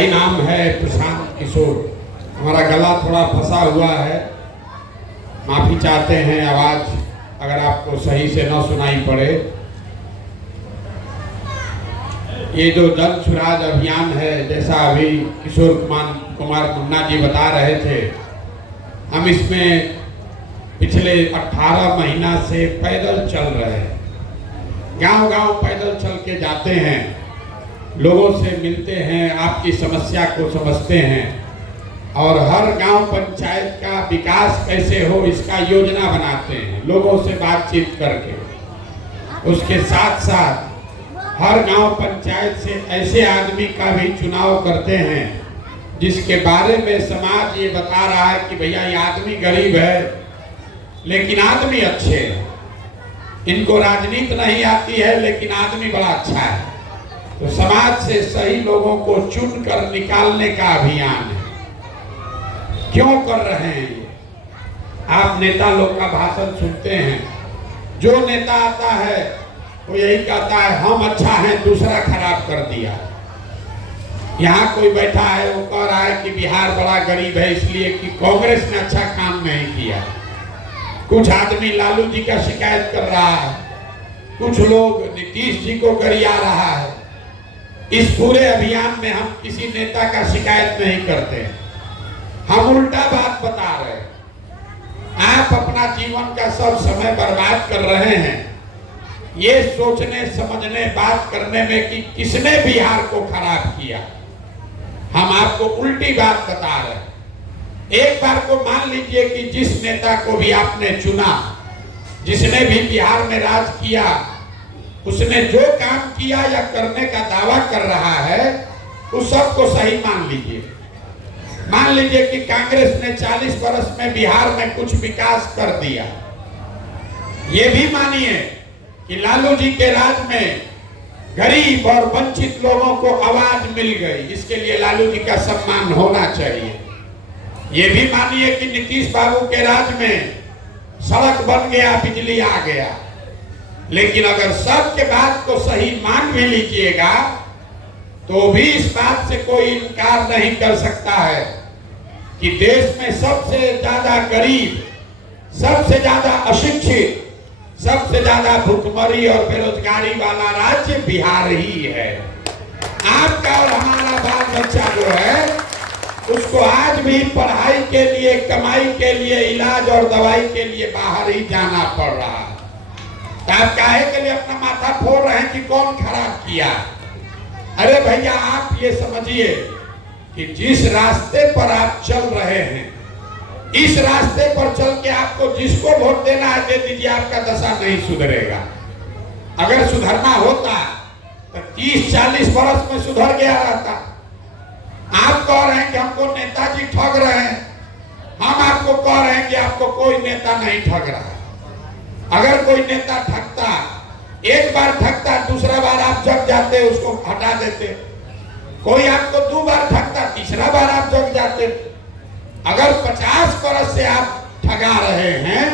ही नाम है प्रशांत किशोर। हमारा गला थोड़ा फंसा हुआ है, माफ़ी चाहते हैं आवाज़ अगर आपको सही से न सुनाई पड़े। ये जो जन सुराज अभियान है, जैसा अभी किशोर कुमार मुन्ना जी बता रहे थे, हम इसमें पिछले 18 महीना से पैदल चल रहे हैं। गांव-गांव पैदल चल के जाते हैं, लोगों से मिलते हैं, आपकी समस्या को समझते हैं और हर गांव पंचायत का विकास कैसे हो इसका योजना बनाते हैं, लोगों से बातचीत करके। उसके साथ साथ हर गांव पंचायत से ऐसे आदमी का भी चुनाव करते हैं जिसके बारे में समाज ये बता रहा है कि भैया ये आदमी गरीब है लेकिन आदमी अच्छे हैं, इनको राजनीति नहीं आती है लेकिन आदमी बड़ा अच्छा है। तो समाज से सही लोगों को चुनकर निकालने का अभियान है। क्यों कर रहे हैं ये? आप नेता लोग का भाषण सुनते हैं, जो नेता आता है वो यही कहता है हम अच्छा हैं, दूसरा खराब कर दिया। यहाँ कोई बैठा है वो कह रहा है कि बिहार बड़ा गरीब है इसलिए कि कांग्रेस ने अच्छा काम नहीं किया। कुछ आदमी लालू जी का शिकायत कर रहा है, कुछ लोग नीतीश जी को गरिया रहा है। इस पूरे अभियान में हम किसी नेता का शिकायत नहीं करते, हम उल्टा बात बता रहे हैं। आप अपना जीवन का सब समय बर्बाद कर रहे हैं ये सोचने समझने बात करने में कि किसने बिहार को खराब किया। हम आपको उल्टी बात बता रहे हैं। एक बार को मान लीजिए कि जिस नेता को भी आपने चुना, जिसने भी बिहार में राज किया, उसने जो काम किया या करने का दावा कर रहा है उस सब को सही मान लीजिए। मान लीजिए कि कांग्रेस ने 40 वर्ष में बिहार में कुछ विकास कर दिया। ये भी मानिए कि लालू जी के राज में गरीब और वंचित लोगों को आवाज मिल गई, इसके लिए लालू जी का सम्मान होना चाहिए। ये भी मानिए कि नीतीश बाबू के राज में सड़क बन गया, बिजली आ गया। लेकिन अगर सबके बात को सही मान भी लीजिएगा तो भी इस बात से कोई इनकार नहीं कर सकता है कि देश में सबसे ज्यादा गरीब, सबसे ज्यादा अशिक्षित, सबसे ज्यादा भुखमरी और बेरोजगारी वाला राज्य बिहार ही है। आपका और हमारा बाल बच्चा जो है उसको आज भी पढ़ाई के लिए, कमाई के लिए, इलाज और दवाई के लिए बाहर ही जाना पड़ रहा है। तो आप काहे के लिए अपना माथा फोड़ रहे हैं कि कौन खराब किया? अरे भैया आप ये समझिए कि जिस रास्ते पर आप चल रहे हैं, इस रास्ते पर चल के आपको जिसको वोट देना है दे दीजिए, आपका दशा नहीं सुधरेगा। अगर सुधरना होता तो 30-40 वर्ष में सुधर गया रहता। आप कह रहे हैं कि हमको नेताजी ठग रहे हैं, हम आपको कह रहे हैं कि आपको कोई नेता नहीं ठग रहा है। अगर कोई नेता ठगता, एक बार ठगता, दूसरा बार आप जग जाते, उसको हटा देते। कोई आपको 2 बार ठगता, तीसरा बार आप जग जाते। अगर 50 वर्ष से आप ठगा रहे हैं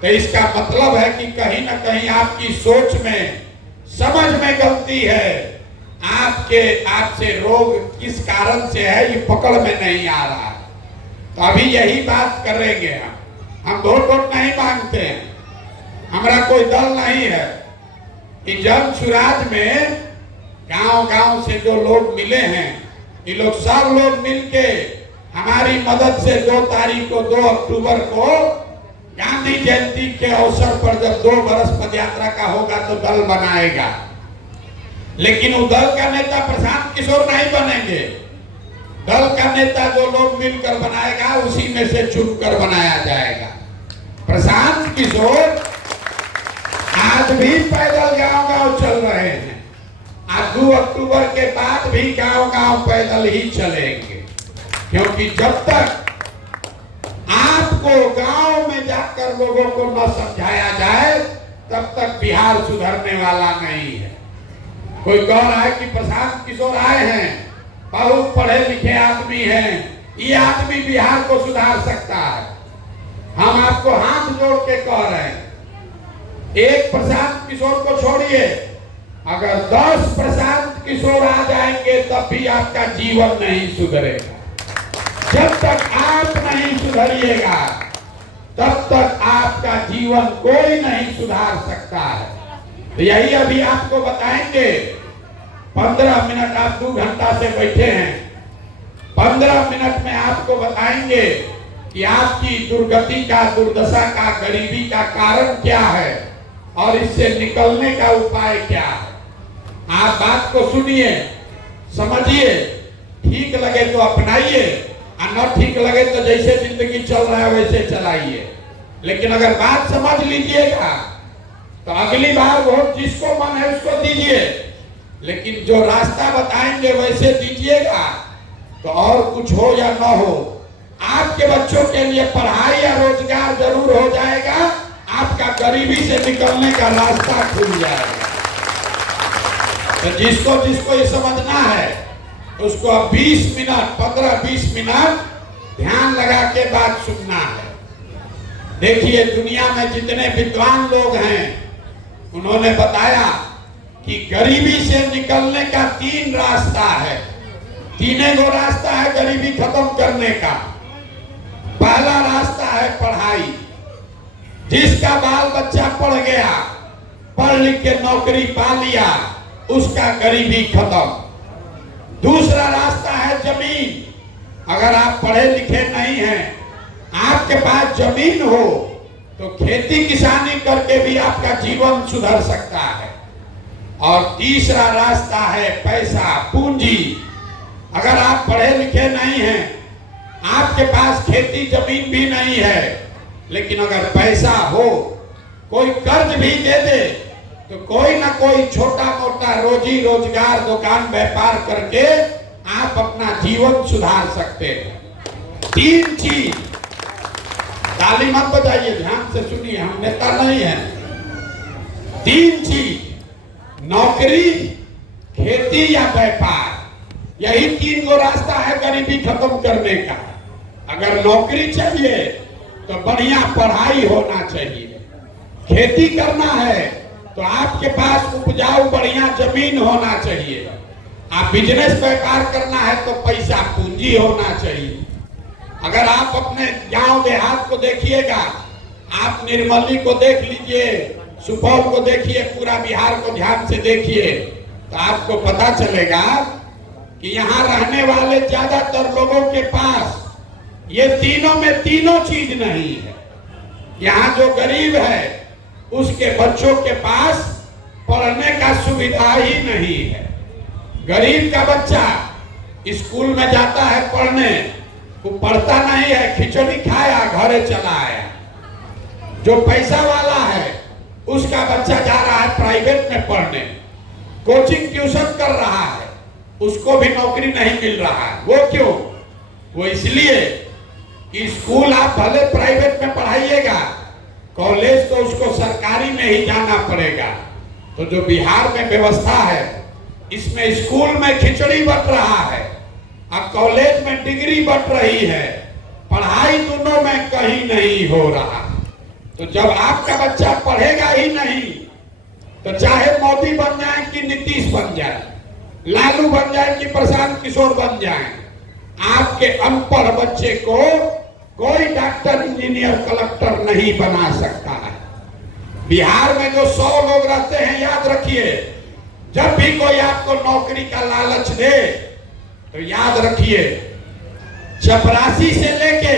तो इसका मतलब है कि कहीं ना कहीं आपकी सोच में, समझ में गलती है। आपसे रोग किस कारण से है ये पकड़ में नहीं आ रहा। तो अभी यही बात करेंगे हम वोट नहीं मांगते हैं, हमारा कोई दल नहीं है। कि जन सुराज में गांव-गांव से जो लोग मिले हैं, ये लोग सब लोग मिलके हमारी मदद से 2 तारीख को 2 अक्टूबर को गांधी जयंती के अवसर पर जब 2 बरस पदयात्रा का होगा तो दल बनाएगा। लेकिन वो दल का नेता प्रशांत किशोर नहीं बनेंगे। दल का नेता जो लोग मिलकर बनाएगा उसी में से चुनकर बनाया जाएगा। प्रशांत किशोर आज भी पैदल गांव-गांव चल रहे हैं। आज 2 अक्टूबर के बाद भी गांव-गांव पैदल ही चलेंगे, क्योंकि जब तक आपको गांव में जाकर लोगों को न समझाया जाए तब तक बिहार सुधरने वाला नहीं है। कोई कह रहा है कि प्रशांत किशोर आए हैं, बहुत पढ़े लिखे आदमी हैं, ये आदमी बिहार को सुधार सकता है। हम आपको हाथ जोड़ के कह रहे हैं, एक प्रशांत किशोर को छोड़िए, अगर 10 प्रशांत किशोर आ जाएंगे तब भी आपका जीवन नहीं सुधरेगा। जब तक आप नहीं सुधरिएगा तब तक आपका जीवन कोई नहीं सुधार सकता है। तो यही अभी आपको बताएंगे। 15 मिनट आप 2 घंटा से बैठे हैं, 15 मिनट में आपको बताएंगे कि आपकी दुर्गति का, दुर्दशा का, गरीबी का कारण क्या है और इससे निकलने का उपाय क्या है। आप बात को सुनिए, समझिए, ठीक लगे तो अपनाइए और न ठीक लगे तो जैसे जिंदगी चल रहा है वैसे चलाइए। लेकिन अगर बात समझ लीजिएगा तो अगली बार वोट जिसको मन है उसको दीजिए, लेकिन जो रास्ता बताएंगे वैसे दीजिएगा। तो और कुछ हो या ना हो, आपके बच्चों के लिए पढ़ाई या रोजगार जरूर हो जाएगा, आपका गरीबी से निकलने का रास्ता खुल जाएगा। तो जिसको जिसको ये समझना है उसको अब 20 मिनट, 15-20 मिनट ध्यान लगा के बात सुनना है। देखिए, दुनिया में जितने विद्वान लोग हैं उन्होंने बताया कि गरीबी से निकलने का 3 रास्ता है। 3 गो रास्ता है गरीबी खत्म करने का। पहला रास्ता है पढ़ाई। जिसका बाल बच्चा पढ़ गया, पढ़ लिख के नौकरी पा लिया, उसका गरीबी खत्म। दूसरा रास्ता है जमीन। अगर आप पढ़े लिखे नहीं हैं, आपके पास जमीन हो तो खेती किसानी करके भी आपका जीवन सुधर सकता है। और तीसरा रास्ता है पैसा, पूंजी। अगर आप पढ़े लिखे नहीं हैं, आपके पास खेती जमीन भी नहीं है, लेकिन अगर पैसा हो, कोई कर्ज भी दे दे तो कोई ना कोई छोटा मोटा रोजी रोजगार, दुकान व्यापार करके आप अपना जीवन सुधार सकते हैं। 3 चीज। ताली मत बजाइए, ध्यान से सुनिए, हम नेता नहीं हैं। 3 चीज, नौकरी, खेती या व्यापार, यही 3 गो रास्ता है गरीबी खत्म करने का। अगर नौकरी चाहिए तो बढ़िया पढ़ाई होना चाहिए। खेती करना है तो आपके पास उपजाऊ बढ़िया जमीन होना चाहिए। आप बिजनेस व्यापार करना है तो पैसा पूंजी होना चाहिए। अगर आप अपने गांव देहात को देखिएगा, आप निर्मली को देख लीजिए, सुपौल को देखिए, पूरा बिहार को ध्यान से देखिए, तो आपको पता चलेगा कि यहाँ रहने वाले ज्यादातर लोगों के पास ये तीनों में तीनों चीज नहीं है। यहाँ जो गरीब है उसके बच्चों के पास पढ़ने का सुविधा ही नहीं है। गरीब का बच्चा स्कूल में जाता है पढ़ने, वो पढ़ता नहीं है, खिचड़ी खाया घरे चला आया। जो पैसा वाला है उसका बच्चा जा रहा है प्राइवेट में पढ़ने, कोचिंग ट्यूशन कर रहा है, उसको भी नौकरी नहीं मिल रहा है। वो क्यों? वो इसलिए कि स्कूल आप भले प्राइवेट में पढ़ाइएगा, कॉलेज तो उसको सरकारी में ही जाना पड़ेगा। तो जो बिहार में व्यवस्था है, इसमें स्कूल में खिचड़ी बट रहा है, अब कॉलेज में डिग्री बट रही है, पढ़ाई दोनों में कहीं नहीं हो रहा। तो जब आपका बच्चा पढ़ेगा ही नहीं तो चाहे मोदी बन जाए कि नीतीश बन जाए, लालू बन जाए कि प्रशांत किशोर बन जाए, आपके अनपढ़ बच्चे को कोई डॉक्टर, इंजीनियर, कलेक्टर नहीं बना सकता है। बिहार में जो 100 लोग रहते हैं, याद रखिए, जब भी कोई आपको नौकरी का लालच दे तो याद रखिए, चपरासी से लेके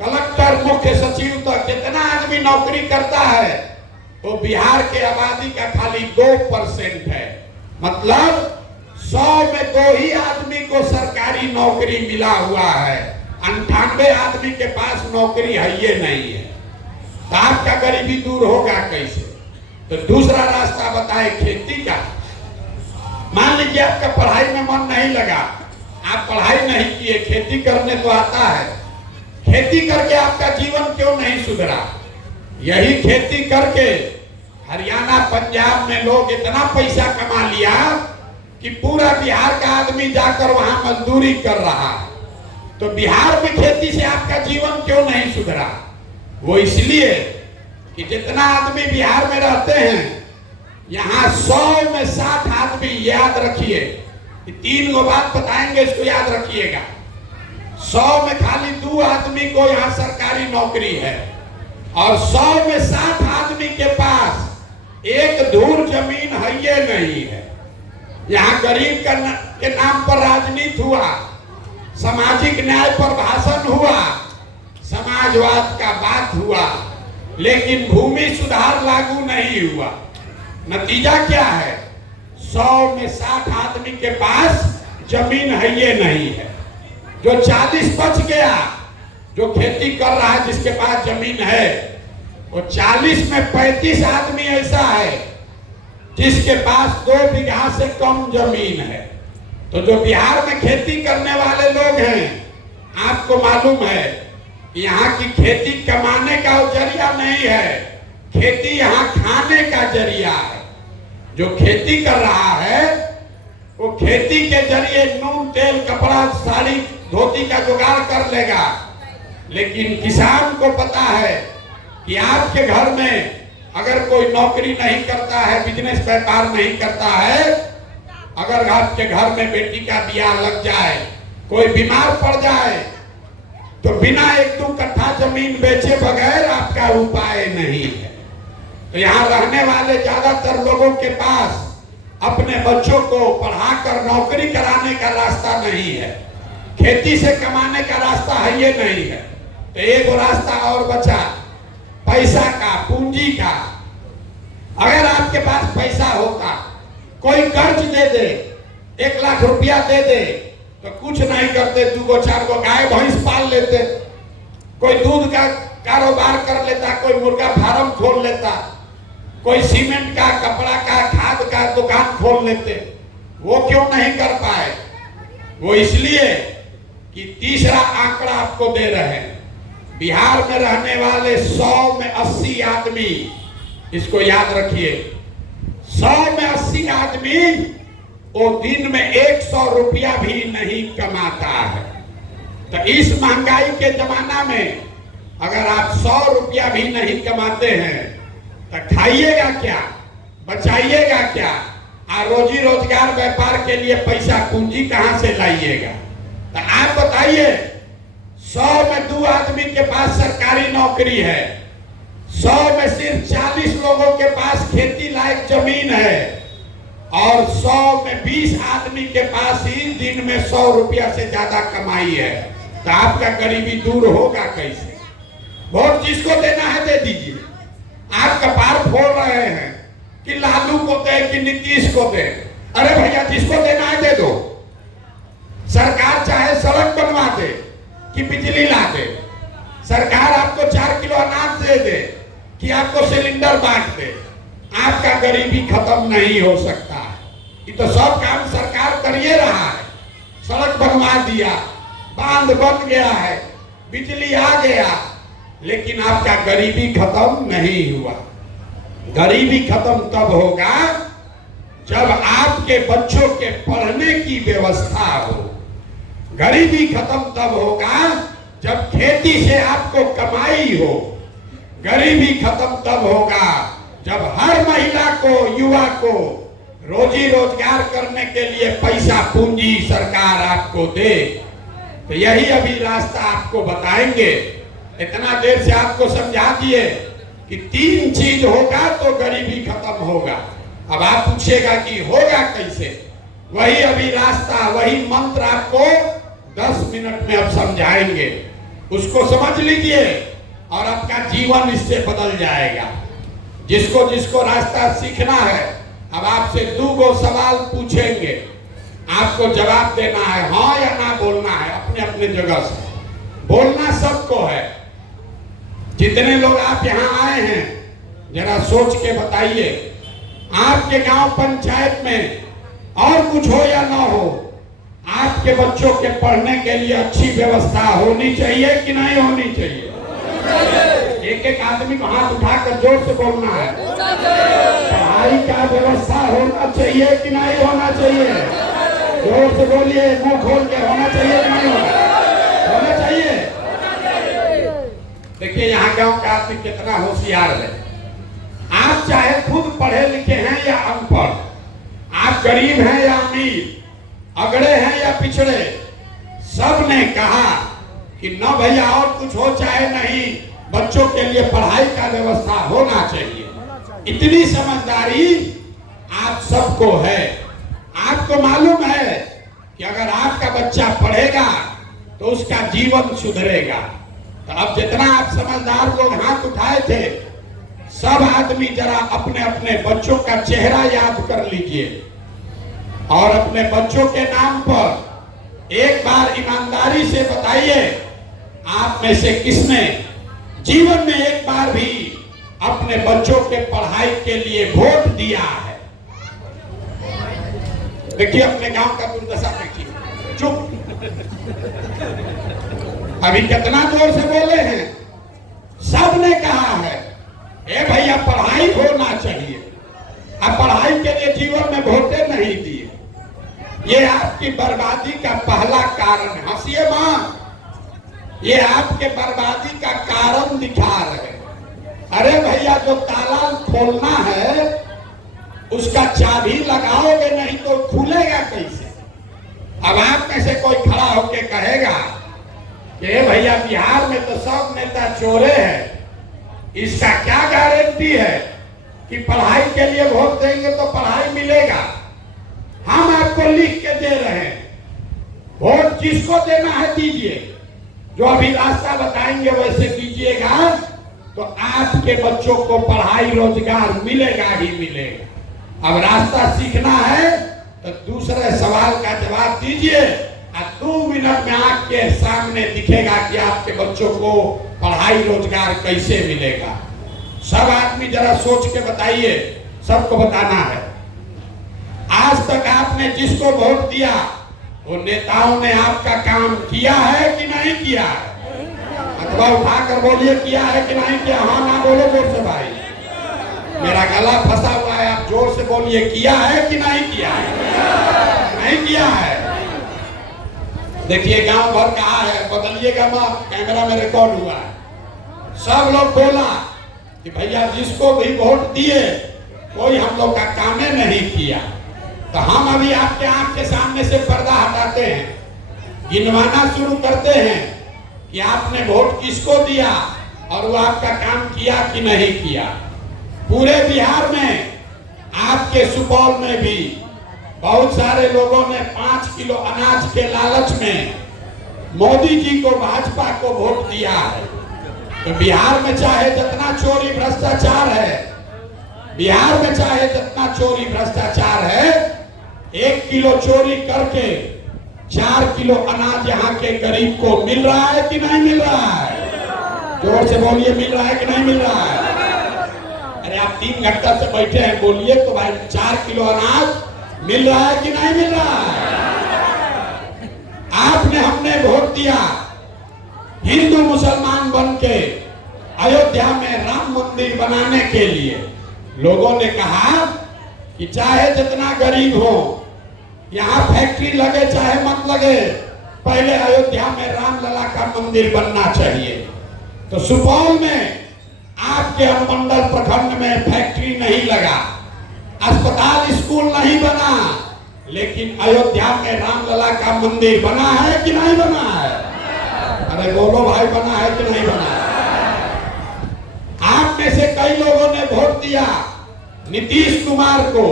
कलेक्टर, मुख्य सचिव तक जितना आदमी नौकरी करता है तो बिहार के आबादी का खाली 2% है। मतलब 100 में 2 ही आदमी को सरकारी नौकरी मिला हुआ है, 98 आदमी के पास नौकरी है ये नहीं है। तो आपका गरीबी दूर होगा कैसे? तो दूसरा रास्ता बताए खेती का। मान लीजिए आपका पढ़ाई में मन नहीं लगा, आप पढ़ाई नहीं किए, खेती करने तो आता है, खेती करके आपका जीवन क्यों नहीं सुधरा? यही खेती करके हरियाणा, पंजाब में लोग इतना पैसा कमा लिया कि पूरा बिहार का आदमी जाकर वहां मजदूरी कर रहा है। तो बिहार में खेती से आपका जीवन क्यों नहीं सुधरा? वो इसलिए कि जितना आदमी बिहार में रहते हैं यहाँ 100 में 60 आदमी, याद रखिए, 3 गो बात बताएंगे, इसको याद रखिएगा। 100 में खाली 2 आदमी को यहाँ सरकारी नौकरी है और 100 में 60 आदमी के पास एक धूर जमीन है ये नहीं है। यहाँ गरीब के नाम पर राजनीति हुआ, सामाजिक न्याय पर भाषण हुआ, समाजवाद का बात हुआ, लेकिन भूमि सुधार लागू नहीं हुआ। नतीजा क्या है? 100 में 60 आदमी के पास जमीन है ये नहीं है। जो 40 बच गया, जो खेती कर रहा है, जिसके पास जमीन है, वो 40 में 35 आदमी ऐसा है जिसके पास 2 बीघा से कम जमीन है। तो जो बिहार में खेती करने वाले लोग हैं, आपको मालूम है कि यहाँ की खेती कमाने का जरिया नहीं है, खेती यहाँ खाने का जरिया है। जो खेती कर रहा है वो खेती के जरिए नून तेल कपड़ा साड़ी धोती का जुगाड़ कर लेगा, लेकिन किसान को पता है कि आपके घर में अगर कोई नौकरी नहीं करता है, बिजनेस व्यापार नहीं करता है, अगर आपके घर में बेटी का ब्याह लग जाए, कोई बीमार पड़ जाए, तो बिना 1-2 कट्ठा जमीन बेचे बगैर आपका उपाय नहीं है। तो यहाँ रहने वाले ज्यादातर लोगों के पास अपने बच्चों को पढ़ाकर नौकरी कराने का रास्ता नहीं है, खेती से कमाने का रास्ता है ये नहीं है। तो एक रास्ता और बचा, पैसा का, पूंजी का। अगर आपके पास पैसा होता, कोई कर्ज दे दे, 1 लाख रुपया दे दे, तो कुछ नहीं करते, 2-4 गो गाय भैंस पाल लेते, कोई दूध का कारोबार कर लेता, कोई मुर्गा फार्म खोल लेता, कोई सीमेंट का, कपड़ा का, खाद का दुकान खोल लेते। वो क्यों नहीं कर पाए? वो इसलिए कि तीसरा आंकड़ा आपको दे रहे हैं, बिहार में रहने वाले 100 में 80 आदमी, इसको याद रखिए, 100 में 80 आदमी वो दिन में 100 रुपया भी नहीं कमाता है। तो इस महंगाई के जमाना में अगर आप 100 रुपया भी नहीं कमाते हैं तो खाइएगा क्या, बचाइएगा क्या, और रोजी रोजगार व्यापार के लिए पैसा पूंजी कहां से लाइएगा? तो आप बताइए, 100 में 2 आदमी के पास सरकारी नौकरी है, 100 में सिर्फ 40 लोगों के पास खेती लायक जमीन है, और 100 में 20 आदमी के पास ही दिन में 100 रुपया से ज्यादा कमाई है। तो आपका गरीबी दूर होगा कैसे? वोट जिसको देना है दे दीजिए। आप कपार फोड़ रहे हैं कि लालू को दे कि नीतीश को दे। अरे भैया, जिसको देना है दे दो। सरकार चाहे सड़क बनवा दे कि बिजली ला दे, सरकार आपको 4 किलो अनाज दे दे कि आपको सिलेंडर बांट दे, आपका गरीबी खत्म नहीं हो सकता है। ये तो सब काम सरकार कर ही रहा है। सड़क बनवा दिया, बांध बन गया है, बिजली आ गया, लेकिन आपका गरीबी खत्म नहीं हुआ। गरीबी खत्म तब होगा जब आपके बच्चों के पढ़ने की व्यवस्था हो। गरीबी खत्म तब होगा जब खेती से आपको कमाई हो। गरीबी खत्म तब होगा जब हर महिला को, युवा को रोजी रोजगार करने के लिए पैसा पूंजी सरकार आपको दे। तो यही अभी रास्ता आपको बताएंगे। इतना देर से आपको समझा दिए कि 3 चीज होगा तो गरीबी खत्म होगा। अब आप पूछेगा कि होगा कैसे? वही अभी रास्ता, वही मंत्र आपको 10 मिनट में अब समझाएंगे। उसको समझ लीजिए और आपका जीवन इससे बदल जाएगा। जिसको जिसको रास्ता सीखना है, अब आपसे 2 सवाल पूछेंगे, आपको जवाब देना है, हाँ या ना बोलना है। अपने अपने जगह से बोलना सबको है। जितने लोग आप यहाँ आए हैं, जरा सोच के बताइए, आपके गांव पंचायत में और कुछ हो या ना हो, आपके बच्चों के पढ़ने के लिए अच्छी व्यवस्था होनी चाहिए कि नहीं होनी चाहिए? एक एक आदमी को हाथ उठाकर जोर से बोलना है। पढ़ाई का व्यवस्था होना चाहिए कि नहीं होना चाहिए? जोर से बोलिए, मुंह खोल के, होना चाहिए कि नहीं होना चाहिए? देखिए यहाँ गांव का आदमी कितना होशियार है। आप चाहे खुद पढ़े लिखे हैं या अनपढ़, आप गरीब हैं या अमीर, अगड़े हैं या पिछड़े, सब ने कहा कि न भैया और कुछ हो चाहे नहीं, बच्चों के लिए पढ़ाई का व्यवस्था होना चाहिए। इतनी समझदारी आप सबको है। आपको मालूम है कि अगर आपका बच्चा पढ़ेगा तो उसका जीवन सुधरेगा। तो अब जितना आप समझदार लोग हाथ उठाए थे, सब आदमी जरा अपने अपने बच्चों का चेहरा याद कर लीजिए और अपने बच्चों के नाम पर एक बार ईमानदारी से बताइए, आप में से किसने जीवन में एक बार भी अपने बच्चों के पढ़ाई के लिए वोट दिया है? देखिए अपने गांव का दुर्दशा देखिए। चुप। अभी कितना जोर से बोले हैं। सब ने कहा है ए भैया पढ़ाई होना चाहिए। अब पढ़ाई के लिए जीवन में वोटे नहीं दिए, ये आपकी बर्बादी का पहला कारण है। हंसिए मां, ये आपके बर्बादी का कारण दिखा रहे। अरे भैया जो ताला खोलना है उसका चाबी लगाओगे नहीं तो खुलेगा कैसे? अब आप में से कोई खड़ा होके कहेगा कि भैया बिहार में तो सब नेता चोरे हैं, इसका क्या गारंटी है कि पढ़ाई के लिए वोट देंगे तो पढ़ाई मिलेगा? हम आपको लिख के दे रहे हैं, वोट जिसको देना है दीजिए, जो अभी रास्ता बताएंगे वैसे कीजिएगा तो आपके बच्चों को पढ़ाई रोजगार मिलेगा ही मिलेगा। अब रास्ता सीखना है तो दूसरे सवाल का जवाब दीजिए और 2 मिनट में आपके सामने दिखेगा कि आपके बच्चों को पढ़ाई रोजगार कैसे मिलेगा। सब आदमी जरा सोच के बताइए, सबको बताना है। आज तक आपने जिसको वोट दिया वो नेताओं ने आपका काम किया है कि नहीं किया है? अथवा उठाकर बोलिए किया है कि नहीं किया। हाँ ना बोलो जोर से भाई, मेरा गला फंसा हुआ है, आप जोर से बोलिए किया है कि नहीं किया है? नहीं किया है। देखिए गांव भर कहा है, बदलिएगा मत, कैमरा में रिकॉर्ड हुआ है। सब लोग बोला कि भैया जिसको भी वोट दिए कोई हम लोग का काम नहीं किया। तो हम अभी आपके आंख के सामने से पर्दा हटाते हैं, गिनवाना शुरू करते हैं कि आपने वोट किसको दिया और वो आपका काम किया कि नहीं किया। पूरे बिहार में, आपके सुपौल में भी बहुत सारे लोगों ने 5 किलो अनाज के लालच में मोदी जी को, भाजपा को वोट दिया है। तो बिहार में चाहे जितना चोरी भ्रष्टाचार है, बिहार में चाहे जितना चोरी भ्रष्टाचार है, 1 किलो चोरी करके 4 किलो अनाज यहाँ के गरीब को मिल रहा है कि नहीं मिल रहा है? जोर से बोलिए, मिल रहा है कि नहीं मिल रहा है? अरे आप 3 घंटा से बैठे हैं, बोलिए तो भाई 4 किलो अनाज मिल रहा है कि नहीं मिल रहा है? आपने, हमने वोट दिया हिंदू मुसलमान बन के अयोध्या में राम मंदिर बनाने के लिए। लोगों ने कहा कि चाहे जितना गरीब हो, यहाँ फैक्ट्री लगे चाहे मत लगे, पहले अयोध्या में रामलला का मंदिर बनना चाहिए। तो सुपौल में आपके अनुमंडल प्रखंड में फैक्ट्री नहीं लगा, अस्पताल स्कूल नहीं बना, लेकिन अयोध्या में रामलला का मंदिर बना है कि नहीं बना है? अरे बोलो भाई, बना है कि नहीं बना है? आप में से कई लोगों ने वोट दिया नीतीश कुमार को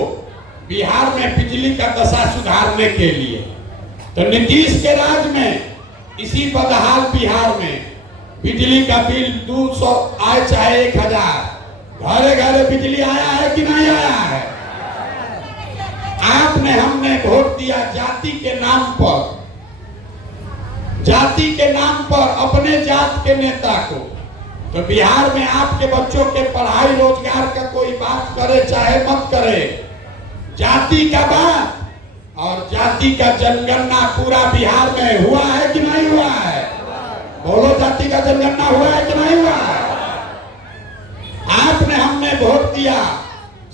बिहार में बिजली का दशा सुधारने के लिए। तो नीतीश के राज में इसी बदहाल बिहार में बिजली का बिल 200 आए चाहे 1000, घरे घरे बिजली आया है कि नहीं आया है? आपने, हमने वोट दिया जाति के नाम पर, जाति के नाम पर अपने जात के नेता को। तो बिहार में आपके बच्चों के पढ़ाई रोजगार का कोई बात करे चाहे मत करे, जाति का बात और जाति का जनगणना पूरा बिहार में हुआ है कि नहीं हुआ है? बोलो, जाति का जनगणना हुआ है कि नहीं हुआ है? आपने, हमने वोट दिया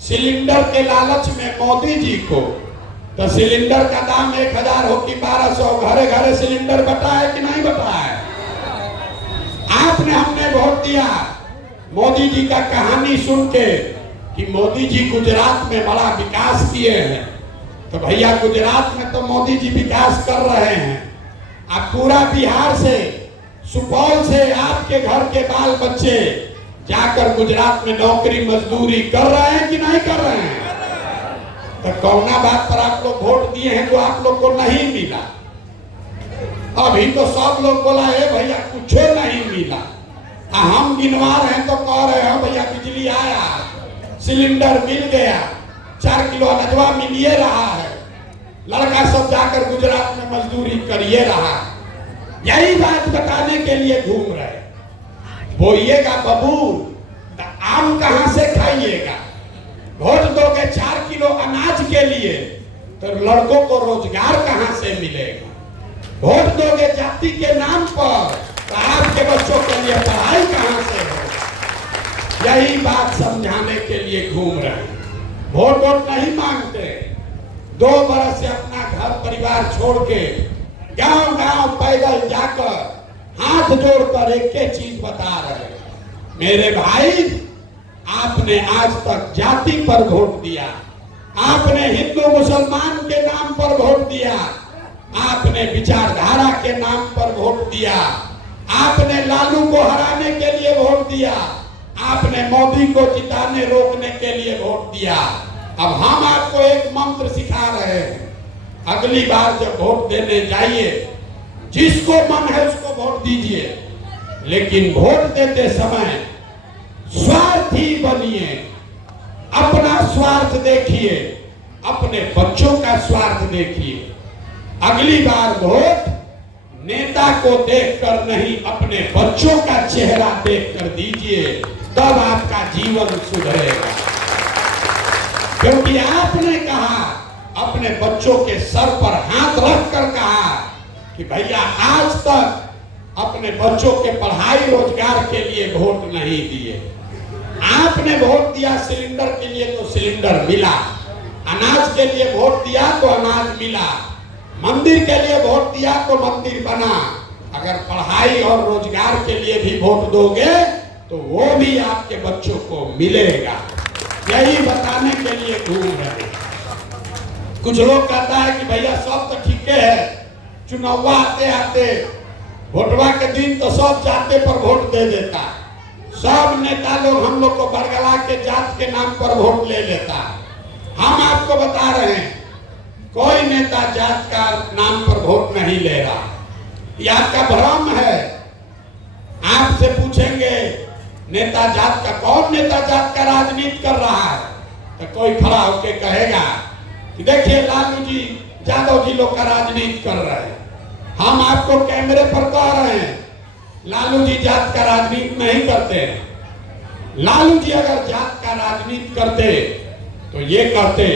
सिलेंडर के लालच में मोदी जी को। तो सिलेंडर का दाम 1000 हो कि 1200, घरे घरे सिलेंडर बटा है कि नहीं बटा है? आपने, हमने वोट दिया मोदी जी का कहानी सुन के कि मोदी जी गुजरात में बड़ा विकास किए हैं। तो भैया गुजरात में तो मोदी जी विकास कर रहे हैं, अब पूरा बिहार से, सुपौल से आपके घर के बाल बच्चे जाकर गुजरात में नौकरी मजदूरी कर रहे हैं कि नहीं कर रहे हैं? तो कौना बात पर आप लोग वोट दिए हैं जो आप लोग को नहीं मिला? अभी तो सब लोग बोला है भैया कुछ नहीं मिला, हम गिनवा रहे हैं तो कह रहे हैं भैया बिजली आया, सिलेंडर मिल गया, 4 किलो अनजवा मिलिए रहा है, लड़का सब जाकर गुजरात में मजदूरी करिए रहा। यही बात बताने के लिए घूम रहे। बोइएगा बबूल तो आम कहां से खाइएगा? वोट दोगे 4 किलो अनाज के लिए तो लड़कों को रोजगार कहां से मिलेगा? वोट दोगे जाति के नाम पर तो आपके बच्चों के लिए पढ़ाई कहां से होगी? यही बात समझाने के लिए घूम रहे हैं। वोट नहीं मांगते, 2 बरस से अपना घर परिवार छोड़ के गांव गांव पैदल जाकर हाथ जोड़कर एक चीज बता रहे हैं, मेरे भाई आपने आज तक जाति पर वोट दिया, आपने हिंदू मुसलमान के नाम पर वोट दिया, आपने विचारधारा के नाम पर वोट दिया, आपने लालू को हराने के लिए वोट दिया, आपने मोदी को जिताने रोकने के लिए वोट दिया। अब हम आपको एक मंत्र सिखा रहे हैं, अगली बार जब वोट देने जाइए जिसको मन है उसको वोट दीजिए, लेकिन वोट देते समय स्वार्थी बनिए, अपना स्वार्थ देखिए, अपने बच्चों का स्वार्थ देखिए। अगली बार वोट नेता को देखकर नहीं, अपने बच्चों का चेहरा देखकर दीजिए, तब आपका जीवन सुधरेगा। क्योंकि आपने कहा, अपने बच्चों के सर पर हाथ रखकर कहा कि भैया आज तक अपने बच्चों के पढ़ाई रोजगार के लिए वोट नहीं दिए। आपने वोट दिया सिलेंडर के लिए तो सिलेंडर मिला, अनाज के लिए वोट दिया तो अनाज मिला, मंदिर के लिए वोट दिया तो मंदिर बना। अगर पढ़ाई और रोजगार के लिए भी वोट दोगे तो वो भी आपके बच्चों को मिलेगा। यही बताने के लिए घूम रहे। कुछ लोग कहता है कि भैया सब तो ठीक है, चुनाव आते आते वोटवा के दिन तो सब जाते पर वोट दे देता, सब नेता लोग हम लोग को बरगला के जात के नाम पर वोट ले लेता। हम आपको बता रहे हैं कोई नेता जात का नाम पर वोट नहीं ले रहा, ये आपका भ्रम है। आपसे पूछेंगे नेता जात का, कौन नेता जात का राजनीति कर रहा है, तो कोई खड़ा होकर कहेगा कि देखिए लालू जी यादव जी लोग का राजनीति कर रहे हैं। हम आपको कैमरे पर कह रहे हैं लालू जी जात का राजनीति नहीं करते हैं। लालू जी अगर जात का राजनीति करते तो ये कहते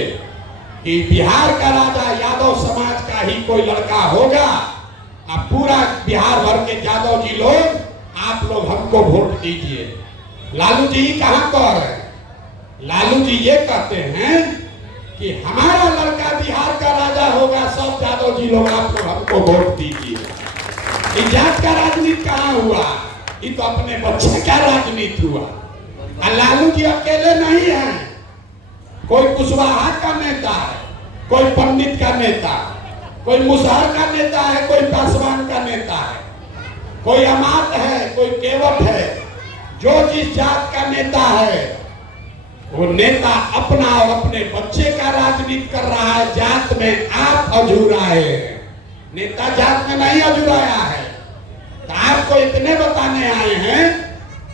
कि बिहार का राजा यादव समाज का ही कोई लड़का होगा, अब पूरा बिहार भर के यादव जी लोग, आप लोग हमको वोट दीजिए। लालू जी कहां कह रहे हैं? लालू जी ये कहते हैं कि हमारा लड़का बिहार का राजा होगा, सब यादव जी लोग आप लोग हमको वोट दीजिए। जात का राजनीति कहाँ हुआ? ये तो अपने बच्चे का राजनीति हुआ। लालू जी अकेले नहीं है, कोई कुशवाहा का नेता है, कोई पंडित का नेता, कोई मुसहर का नेता है, कोई पासवान का नेता है, कोई अमात है, कोई केवट है। जो जिस जात का नेता है वो नेता अपना और अपने बच्चे का राजनीति कर रहा है। जात में आप अधूराए हैं, नेता जात में नहीं अधूराया है। तो आपको इतने बताने आए हैं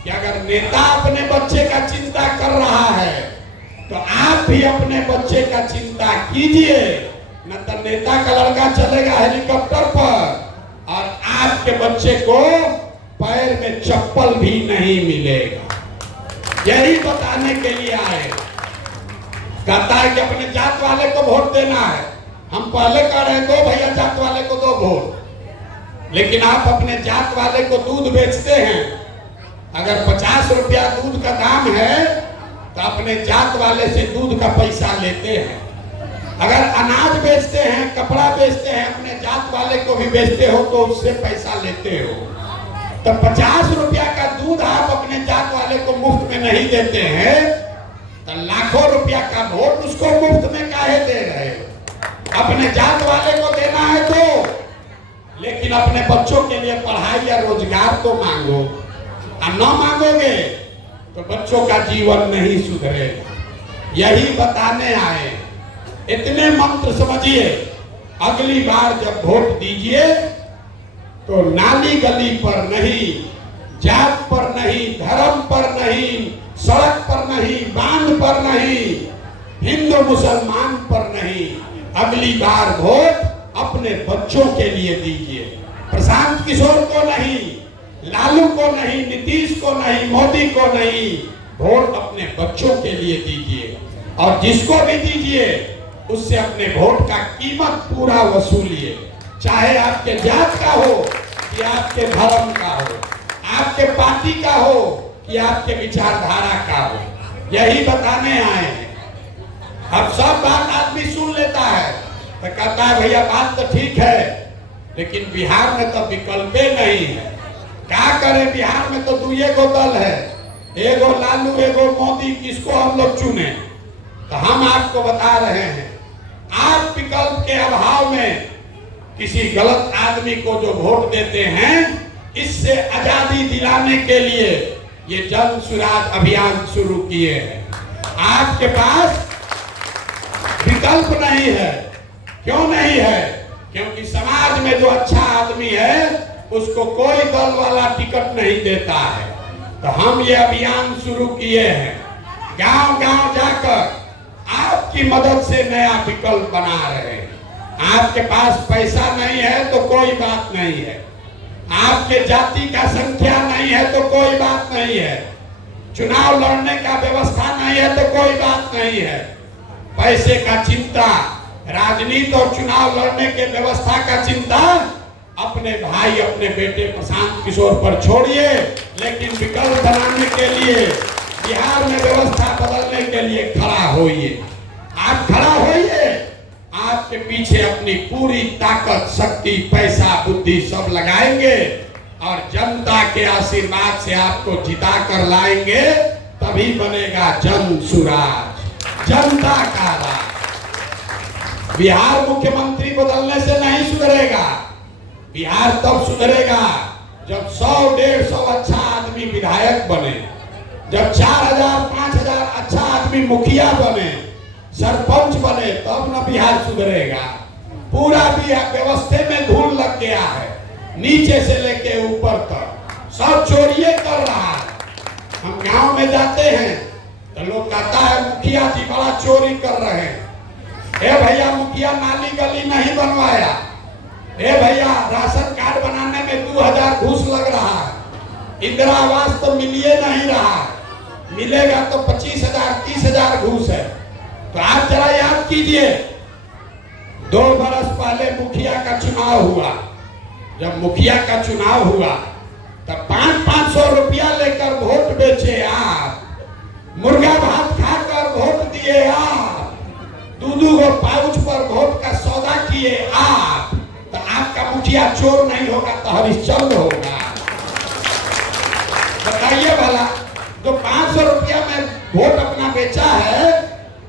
कि अगर नेता अपने बच्चे का चिंता कर रहा है तो आप भी अपने बच्चे का चिंता कीजिए, न तो नेता का लड़का चलेगा हेलीकॉप्टर पर और आपके बच्चे को पैर में चप्पल भी नहीं मिलेगा। यही बताने के लिए आए। कहता है कि अपने जात वाले को वोट देना है। हम पहले कह रहे हैं दो भैया जात वाले को दो वोट, लेकिन आप अपने जात वाले को दूध बेचते हैं। अगर 50 रुपया दूध का दाम है तो अपने जात वाले से दूध का पैसा लेते हैं। अगर अनाज बेचते हैं, कपड़ा बेचते हैं, अपने जात वाले को भी बेचते हो तो उससे पैसा लेते हो। तो 50 रुपया का दूध आप अपने जात वाले को मुफ्त में नहीं देते हैं, तो लाखों रुपया का वोट उसको मुफ्त में काहे दे रहे हो? अपने जात वाले को देना है तो, लेकिन अपने बच्चों के लिए पढ़ाई या रोजगार तो मांगो। और न मांगोगे तो बच्चों का जीवन नहीं सुधरेगा। यही बताने आए। इतने मंत्र समझिए, अगली बार जब वोट दीजिए तो नाली गली पर नहीं, जात पर नहीं, धर्म पर नहीं, सड़क पर नहीं, बांध पर नहीं, हिंदू मुसलमान पर नहीं, अगली बार वोट अपने बच्चों के लिए दीजिए। प्रशांत किशोर को नहीं, लालू को नहीं, नीतीश को नहीं, मोदी को नहीं, वोट अपने बच्चों के लिए दीजिए। और जिसको भी दीजिए उससे अपने वोट का कीमत पूरा वसूलिए, चाहे आपके जात का हो कि आपके धर्म का हो, आपके पार्टी का हो कि आपके विचारधारा का हो। यही बताने आए हैं। अब सब बात आदमी सुन लेता है तो कहता है भैया बात तो ठीक है, लेकिन बिहार में तो विकल्प नहीं है। क्या करें, बिहार में तो दुए को दल है, एगो लालू एगो मोदी, किसको हम लोग चुने? तो हम आपको बता रहे हैं, आप विकल्प के अभाव में किसी गलत आदमी को जो वोट देते हैं, इससे आजादी दिलाने के लिए ये जन स्वराज अभियान शुरू किए हैं। आपके पास विकल्प नहीं है। क्यों नहीं है? क्योंकि समाज में जो अच्छा आदमी है उसको कोई दल वाला टिकट नहीं देता है। तो हम ये अभियान शुरू किए हैं, गांव गांव जाकर आपकी मदद से नया विकल्प बना रहे हैं। आपके पास पैसा नहीं है तो कोई बात नहीं है, आपके जाति का संख्या नहीं है तो कोई बात नहीं है, चुनाव लड़ने का व्यवस्था नहीं है तो कोई बात नहीं है, पैसे का चिंता, राजनीति और चुनाव लड़ने के व्यवस्था का चिंता अपने भाई अपने बेटे प्रशांत किशोर पर छोड़िए। लेकिन विकल्प बनाने के लिए, बिहार में व्यवस्था बदलने के लिए खड़ा होइए। आप खड़ा होइए, आपके पीछे अपनी पूरी ताकत, शक्ति, पैसा, बुद्धि सब लगाएंगे और जनता के आशीर्वाद से आपको जिता कर लाएंगे। तभी बनेगा जन सुराज, जनता का राज। बिहार मुख्यमंत्री बदलने से नहीं सुधरेगा। बिहार तब सुधरेगा जब 100-150 अच्छा आदमी विधायक बने, जब 4000-5000 अच्छा आदमी मुखिया बने, सरपंच बने, तब न बिहार सुधरेगा। पूरा बिहार व्यवस्था में धूल लग गया है, नीचे से लेके ऊपर तक सब चोरिये कर रहा है। हम गांव में जाते हैं तो लोग कहता है मुखिया जी बड़ा चोरी कर रहे हैं। ए भैया, मुखिया नाली गली नहीं बनवाया। ए भैया, राशन कार्ड बनाने में 2000 घूस लग रहा है। इंदिरा आवास तो मिलिए नहीं रहा, मिलेगा तो 25,000-30,000 घूस है। तो आप जरा याद कीजिए, 2 बरस पहले मुखिया का चुनाव हुआ। जब मुखिया का चुनाव हुआ तब 500-500 रुपया लेकर वोट बेचे आप, मुर्गा भात खाकर वोट दिए आप, 2-2 गो पाउच पर वोट का सौदा किए आप। तो आपका मुखिया चोर नहीं होगा तो हरिश्चंद्र होगा। बताइए भला, जो 500 रुपया में वोट अपना बेचा है,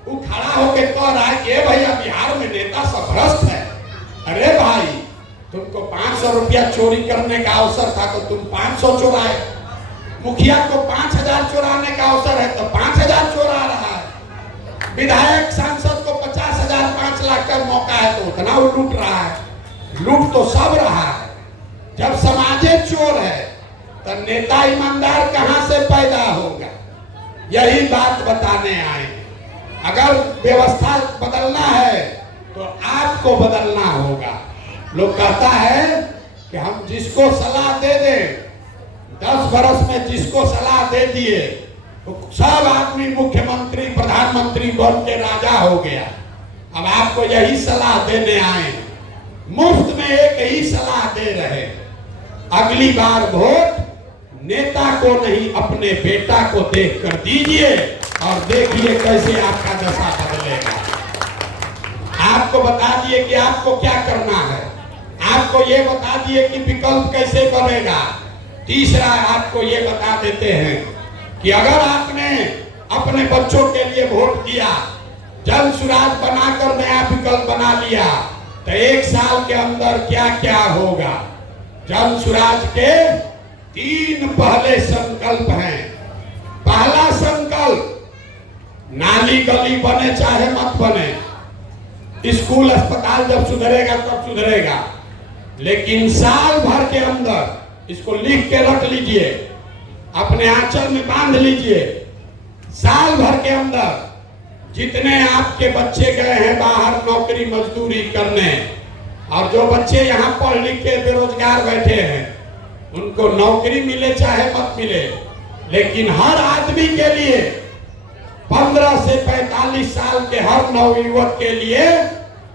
वो खड़ा होके कह रहा है कि भैया बिहार में नेता सब भ्रष्ट है। अरे भाई, तुमको 500 रुपया चोरी करने का अवसर था तो तुम 500 चुराए। मुखिया को 5000 चुराने का अवसर है तो 5000 चुरा रहा है। विधायक सांसद को 50,000 5 लाख का मौका है तो उतना वो लूट रहा है। लूट तो सब रहा है। जब समाजे चोर है तो नेता ईमानदार कहां से पैदा होगा? यही बात बताने आए हैं। अगर व्यवस्था बदलना है तो आपको बदलना होगा। लोग कहता है कि हम जिसको सलाह दे दें, 10 बरस में जिसको सलाह दे दिए तो सब आदमी मुख्यमंत्री प्रधानमंत्री बन के राजा हो गया। अब आपको यही सलाह देने आए, मुफ्त में एक ही सलाह दे रहे, अगली बार वोट नेता को नहीं अपने बेटा को देख कर दीजिए और देखिए कैसे आपका दशा बदलेगा। आपको बता दिए कि आपको क्या करना है, आपको ये बता दिए कि विकल्प कैसे बनेगा। तीसरा आपको ये बता देते हैं कि अगर आपने अपने बच्चों के लिए वोट दिया, जन सुराज बनाकर नया विकल्प बना लिया, तो 1 साल के अंदर क्या क्या होगा। जन सुराज के 3 पहले संकल्प हैं। पहला संकल्प, नाली गली बने चाहे मत बने, स्कूल अस्पताल जब सुधरेगा तब सुधरेगा, लेकिन साल भर के अंदर, इसको लिख के रख लीजिए, अपने आंचल में बांध लीजिए, साल भर के अंदर जितने आपके बच्चे गए हैं बाहर नौकरी मजदूरी करने, और जो बच्चे यहाँ पढ़ लिख के बेरोजगार बैठे हैं, उनको नौकरी मिले चाहे मत मिले, लेकिन हर आदमी के लिए 15 से 45 साल के हर नवयुवक के लिए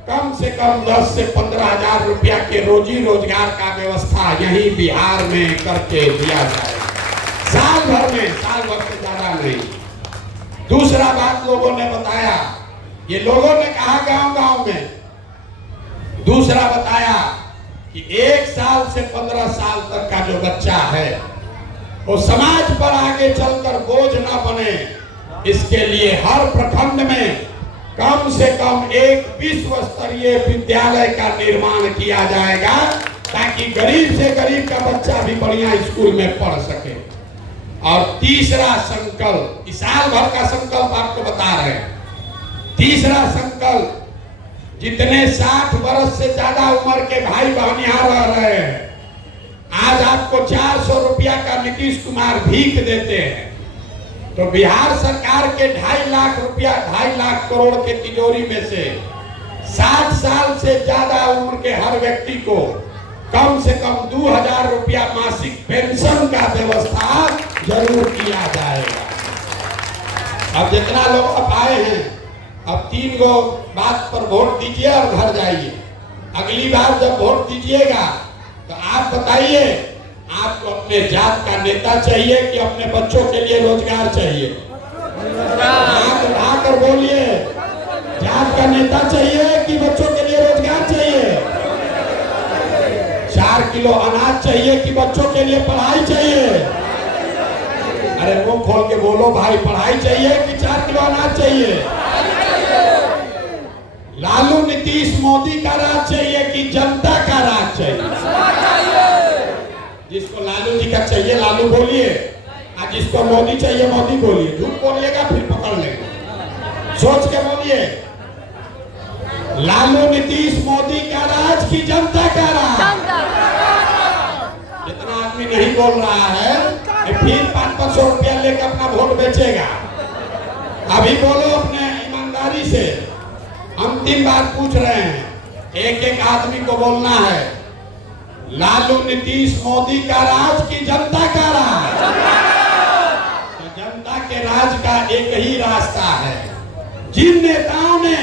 कम से कम 10 से 15 हजार रुपया के रोजी रोजगार का व्यवस्था यही बिहार में करके दिया जाए, साल भर में, साल भर से ज्यादा नहीं। दूसरा बात लोगों ने बताया, ये लोगों ने कहा गांव गांव में, दूसरा बताया कि 1 साल से 15 साल तक का जो बच्चा है वो समाज पर आगे चलकर बोझ न बने, इसके लिए हर प्रखंड में कम से कम एक विश्व स्तरीय विद्यालय का निर्माण किया जाएगा, ताकि गरीब से गरीब का बच्चा भी बढ़िया स्कूल में पढ़ सके। और तीसरा संकल्प, इस साल भर का संकल्प आपको बता रहे हैं। तीसरा संकल्प, जितने 60 वर्ष से ज्यादा उम्र के भाई बहन यहाँ रह रहे हैं, आज आपको 400 रुपया का नीतीश कुमार भीख देते हैं, तो बिहार सरकार के 2.5 लाख रुपया, 2.5 लाख करोड़ के तिजोरी में से 60 साल से ज्यादा उम्र के हर व्यक्ति को कम से कम 2000 रुपया मासिक पेंशन का व्यवस्था जरूर किया जाएगा। अब जितना लोग अब आए हैं, अब 3 गो बात पर वोट दीजिए और घर जाइए। अगली बार जब वोट दीजिएगा तो आप बताइए, आपको अपने जात का नेता चाहिए कि अपने बच्चों के लिए रोजगार चाहिए? आप उठाकर बोलिए, जात का नेता चाहिए कि बच्चों के लिए रोजगार चाहिए? 4 किलो अनाज चाहिए कि बच्चों के लिए पढ़ाई चाहिए? अरे मुंह खोल के बोलो भाई, पढ़ाई चाहिए कि 4 किलो अनाज चाहिए? लालू नीतीश मोदी का राज चाहिए कि जनता का राज चाहिए? जिसको लालू जी का चाहिए लालू बोलिए, और जिसको मोदी चाहिए मोदी बोलिए। झूठ बोलिएगा फिर पकड़ लेंगे, सोच के बोलिए। लालू नीतीश मोदी का राज की जनता का राज? जितना आदमी नहीं बोल रहा है फिर 500 रुपया लेकर अपना वोट बेचेगा। अभी बोलो अपने ईमानदारी से, अंतिम बार पूछ रहे हैं, एक एक आदमी को बोलना है, लालू नीतीश मोदी का राज की जनता का राज? तो जनता के राज का एक ही रास्ता है। जिन नेताओं ने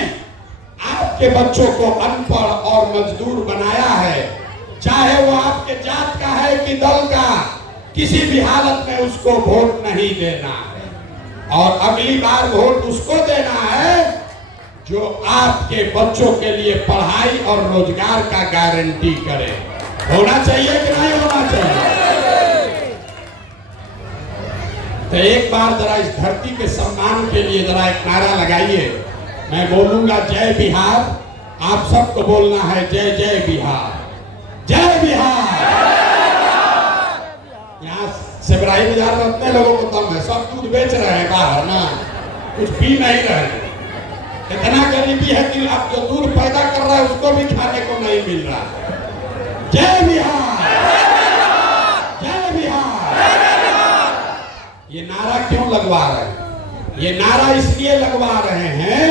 आपके बच्चों को अनपढ़ और मजदूर बनाया है, चाहे वो आपके जात का है कि दल का, किसी भी हालत में उसको वोट नहीं देना है। और अगली बार वोट उसको देना है जो आपके बच्चों के लिए पढ़ाई और रोजगार का गारंटी करे। होना चाहिए कि नहीं होना चाहिए? तो एक बार जरा इस धरती के सम्मान के लिए जरा एक नारा लगाइए। मैं बोलूंगा जय बिहार, आप सबको बोलना है जय जय बिहार, जय बिहार। यहाँ सेबराई बाजार में अपने लोगों को दम है, सब दूध बेच रहे हैं बाहर ना, कुछ पी नहीं रहे हैं। इतना गरीबी है कि आप जो दूध पैदा कर रहा है उसको भी खाने को नहीं मिल रहा। जय बिहार, जय बिहार। ये नारा क्यों लगवा रहे हैं? ये नारा इसलिए लगवा रहे हैं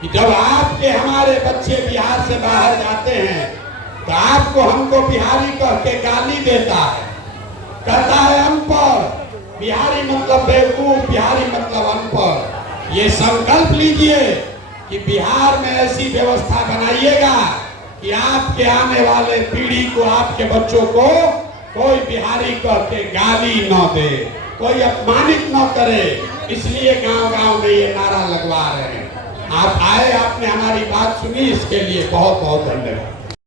कि जब आपके हमारे बच्चे बिहार से बाहर जाते हैं तो आपको हमको बिहारी कह के गाली देता है, कहता है अनपढ़। बिहारी मतलब बेवकूफ, बिहारी मतलब अनपढ़। ये संकल्प लीजिए कि बिहार में ऐसी व्यवस्था बनाइएगा कि आपके आने वाले पीढ़ी को, आपके बच्चों को कोई बिहारी कह के गाली न दे, कोई अपमानित न करे। इसलिए गांव-गांव में ये नारा लगवा रहे हैं। आप आए, आपने हमारी बात सुनी, इसके लिए बहुत बहुत धन्यवाद।